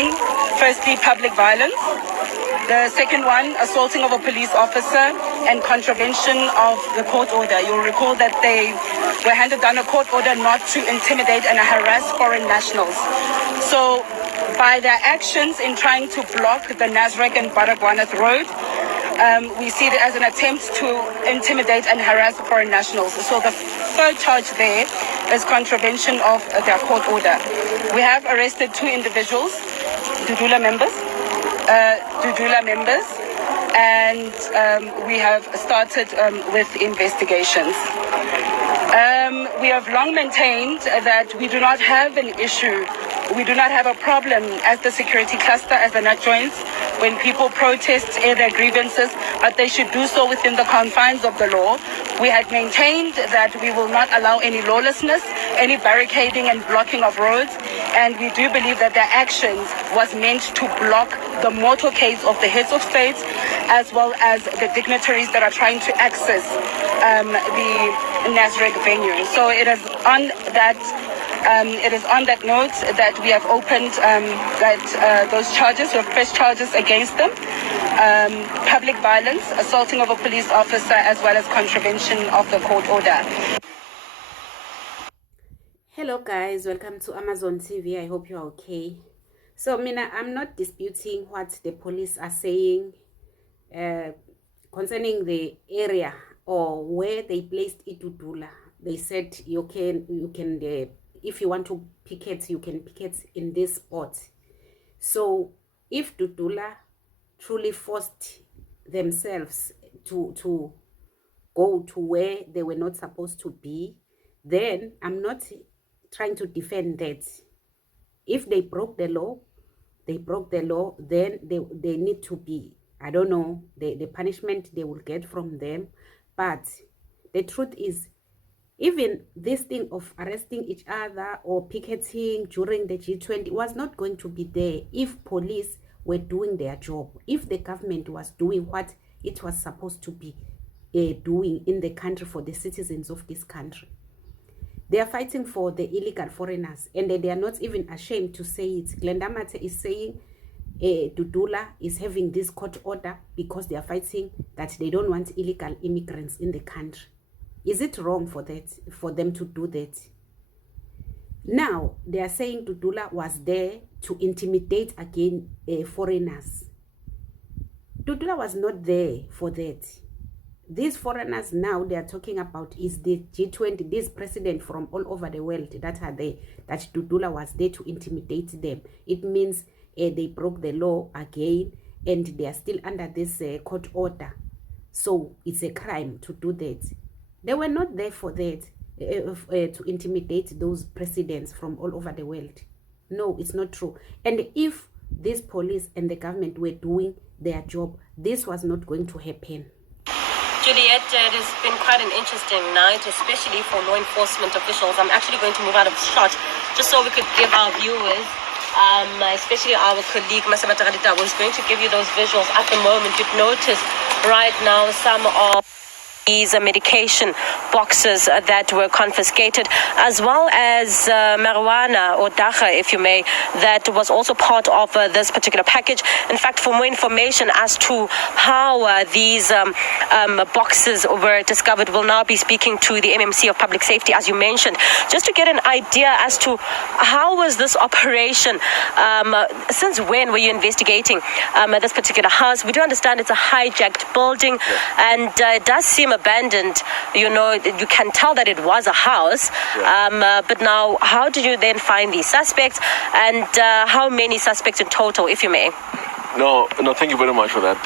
offending, firstly, public violence. The second one, assaulting of a police officer and contravention of the court order. You'll recall that they were handed down a court order not to intimidate and harass foreign nationals. So by their actions in trying to block the Nasrec and Baragwanath road, we see it as an attempt to intimidate and harass foreign nationals. So the third charge there is contravention of their court order. We have arrested 2 individuals, Dudula members, and we have started with investigations. We have long maintained that we do not have an issue, we do not have a problem as the security cluster, as the NAT-joints, when people protest, air their grievances, but they should do so within the confines of the law. We had maintained that we will not allow any lawlessness, any barricading and blocking of roads, and we do believe that their actions was meant to block the motorcades of the heads of states, as well as the dignitaries that are trying to access the Nasrec venue. So it is on that note that we have opened those charges, or fresh charges against them. Public violence, assaulting of a police officer, as well as contravention of the court order. Hello guys, welcome to Amor-Zone TV. I hope you're okay. So Mina, I'm not disputing what the police are saying concerning the area or where they placed Dudula. They said you can if you want to picket, you can picket in this spot. So if Dudula truly forced themselves to go to where they were not supposed to be, then I'm not trying to defend that. If they broke the law, then they need to be, I don't know, the punishment they will get from them. But the truth is, even this thing of arresting each other or picketing during the G20 was not going to be there if police were doing their job, if the government was doing what it was supposed to be doing in the country for the citizens of this country. They are fighting for the illegal foreigners, and they are not even ashamed to say it. Glendamate is saying Dudula is having this court order because they are fighting that they don't want illegal immigrants in the country. Is it wrong for them to do that? Now they are saying Dudula was there to intimidate again foreigners. Dudula was not there for that. These foreigners now they are talking about is the G20, this president from all over the world that are there, that Dudula was there to intimidate them. It means they broke the law again and they are still under this court order. So it's a crime to do that. They were not there for that, to intimidate those presidents from all over the world. No, it's not true. And if this police and the government were doing their job, this was not going to happen. Juliet, it has been quite an interesting night, especially for law enforcement officials. I'm actually going to move out of shot just so we could give our viewers, especially our colleague Masabata Radita, was going to give you those visuals. At the moment, you'd notice right now some of these medication boxes that were confiscated, as well as marijuana or dacha, if you may, that was also part of this particular package. In fact, for more information as to how these boxes were discovered, we'll now be speaking to the MMC of Public Safety, as you mentioned, just to get an idea as to how was this operation, since when were you investigating this particular house? We do understand it's a hijacked building, and it does seem abandoned. You know, you can tell that it was a house, but now how did you then find these suspects, and how many suspects in total, if you may? No, thank you very much for that.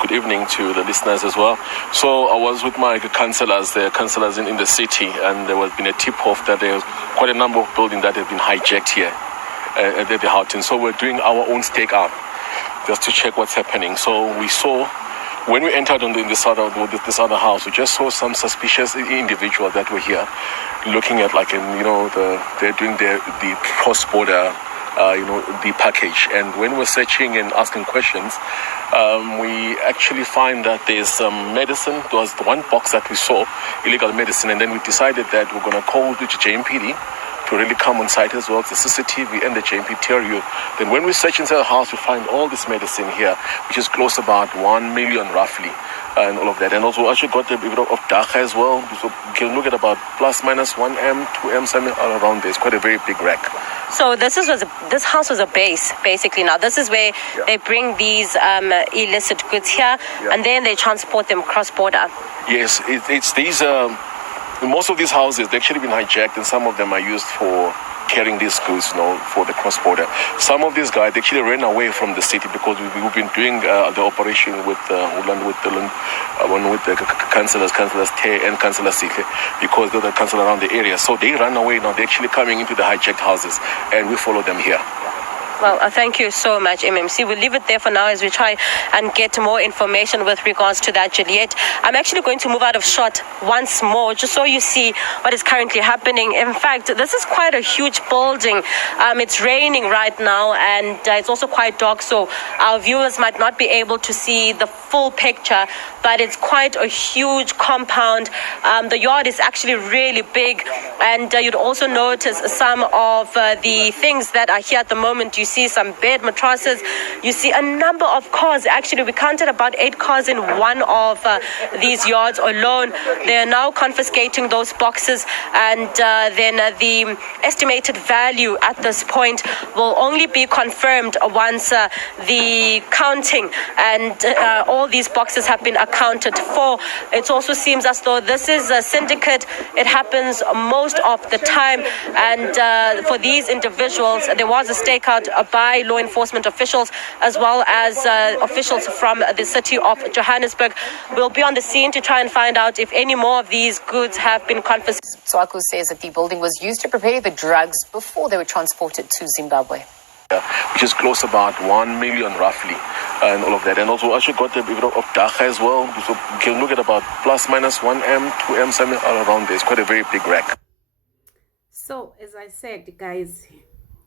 Good evening to the listeners as well. So I was with my councillors in the city, and there has been a tip-off that there's quite a number of buildings that have been hijacked here at the Houghton. So we're doing our own stakeout just to check what's happening. So we saw, when we entered on this other house, we just saw some suspicious individuals that were here, looking at they're doing the cross-border, the package. And when we're searching and asking questions, we actually find that there's some medicine. There was the one box that we saw, illegal medicine, and then we decided that we're going to call the JMPD to really come on site as well, the CCTV and the JMP. Then when we search inside the house, we find all this medicine here, which is close about 1 million roughly, and all of that. And also actually got a bit of data as well. So you can look at about plus minus 1M, 2M, something all around there. It's quite a very big rack. So this house was a base, basically. Now this is where they bring these illicit goods here, and then they transport them cross-border. Yes, it's these. Most of these houses, they've actually been hijacked, and some of them are used for carrying these goods, for the cross-border. Some of these guys, they actually ran away from the city because we've been doing the operation with the councillors Te and Councillor Sihle, because they're the councillor around the area. So they ran away now. They're actually coming into the hijacked houses, and we follow them here. Well, thank you so much, MMC. We'll leave it there for now as we try and get more information with regards to that, Juliet. I'm actually going to move out of shot once more, just so you see what is currently happening. In fact, this is quite a huge building. It's raining right now, and it's also quite dark, so our viewers might not be able to see the full picture, but it's quite a huge compound. The yard is actually really big, and you'd also notice some of the things that are here at the moment. You see some bed mattresses, you see a number of cars. Actually, we counted about 8 cars in one of these yards alone. They are now confiscating those boxes, and then the estimated value at this point will only be confirmed once the counting and all these boxes have been accounted for. It also seems as though this is a syndicate. It happens most of the time, and for these individuals, there was a stakeout by law enforcement officials as well as officials from the city of Johannesburg. We'll be on the scene to try and find out if any more of these goods have been confiscated. Swaku says that the building was used to prepare the drugs before they were transported to Zimbabwe. Which is close about 1 million roughly, and all of that. And also actually got a bit of data as well. So you can look at about plus minus 1M, 2M, something all around there. It's quite a very big rack. So as I said, guys,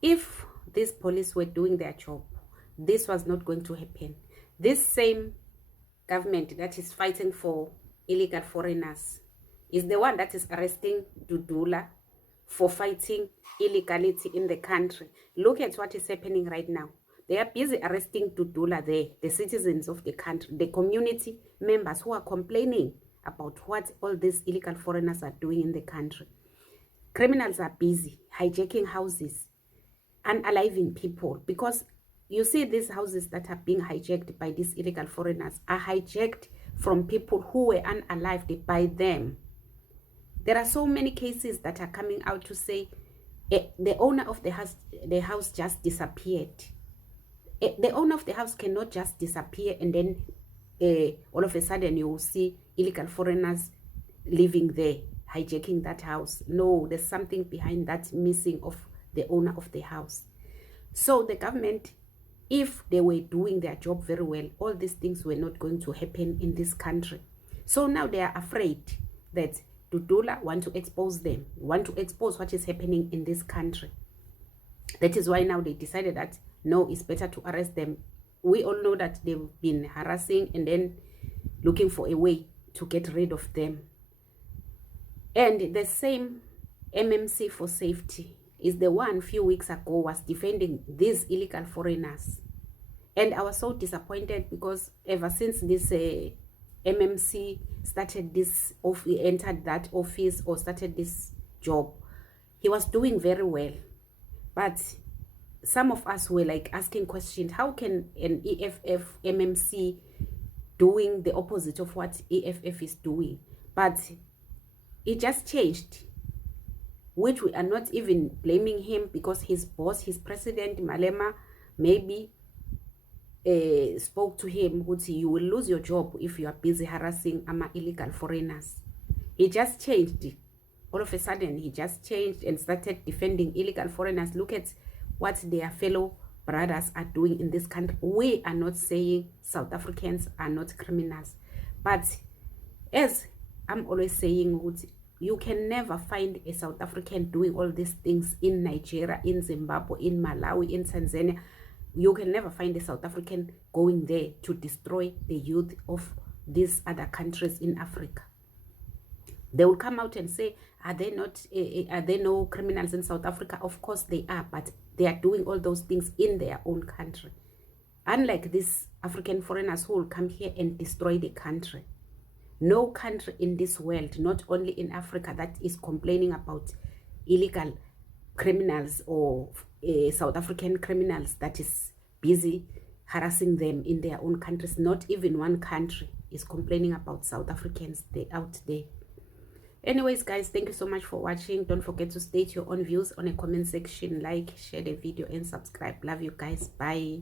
if these police were doing their job, this was not going to happen. This same government that is fighting for illegal foreigners is the one that is arresting Dudula for fighting illegality in the country. Look at what is happening right now. They are busy arresting Dudula there, the citizens of the country, the community members who are complaining about what all these illegal foreigners are doing in the country. Criminals are busy hijacking houses, unaliving people, because you see these houses that are being hijacked by these illegal foreigners are hijacked from people who were unalived by them. There are so many cases that are coming out to say the owner of the house just disappeared. The owner of the house cannot just disappear and then all of a sudden you will see illegal foreigners living there, hijacking that house. No, there's something behind that missing of the owner of the house. So the government, if they were doing their job very well, all these things were not going to happen in this country. So now they are afraid that Dudula want to expose them, want to expose what is happening in this country. That is why now they decided that no, it's better to arrest them. We all know that they've been harassing and then looking for a way to get rid of them. And the same MMC for Safety is the one few weeks ago was defending these illegal foreigners. And I was so disappointed because ever since this MMC started this, entered that office or started this job, he was doing very well. But some of us were like asking questions, how can an EFF MMC doing the opposite of what EFF is doing? But it just changed, which we are not even blaming him, because his boss, his president, Malema, maybe spoke to him, would say, you will lose your job if you are busy harassing illegal foreigners. He just changed. All of a sudden, he just changed and started defending illegal foreigners. Look at what their fellow brothers are doing in this country. We are not saying South Africans are not criminals. But as I'm always saying, you can never find a South African doing all these things in Nigeria, in Zimbabwe, in Malawi, in Tanzania. You can never find a South African going there to destroy the youth of these other countries in Africa. They will come out and say, are there no criminals in South Africa? Of course they are, but they are doing all those things in their own country. Unlike these African foreigners who will come here and destroy the country. No country in this world, not only in Africa, that is complaining about illegal criminals or South African criminals that is busy harassing them in their own countries. Not even one country is complaining about South Africans out there. Anyways, guys, thank you so much for watching. Don't forget to state your own views on a comment section. Like, share the video, and subscribe. Love you guys. Bye.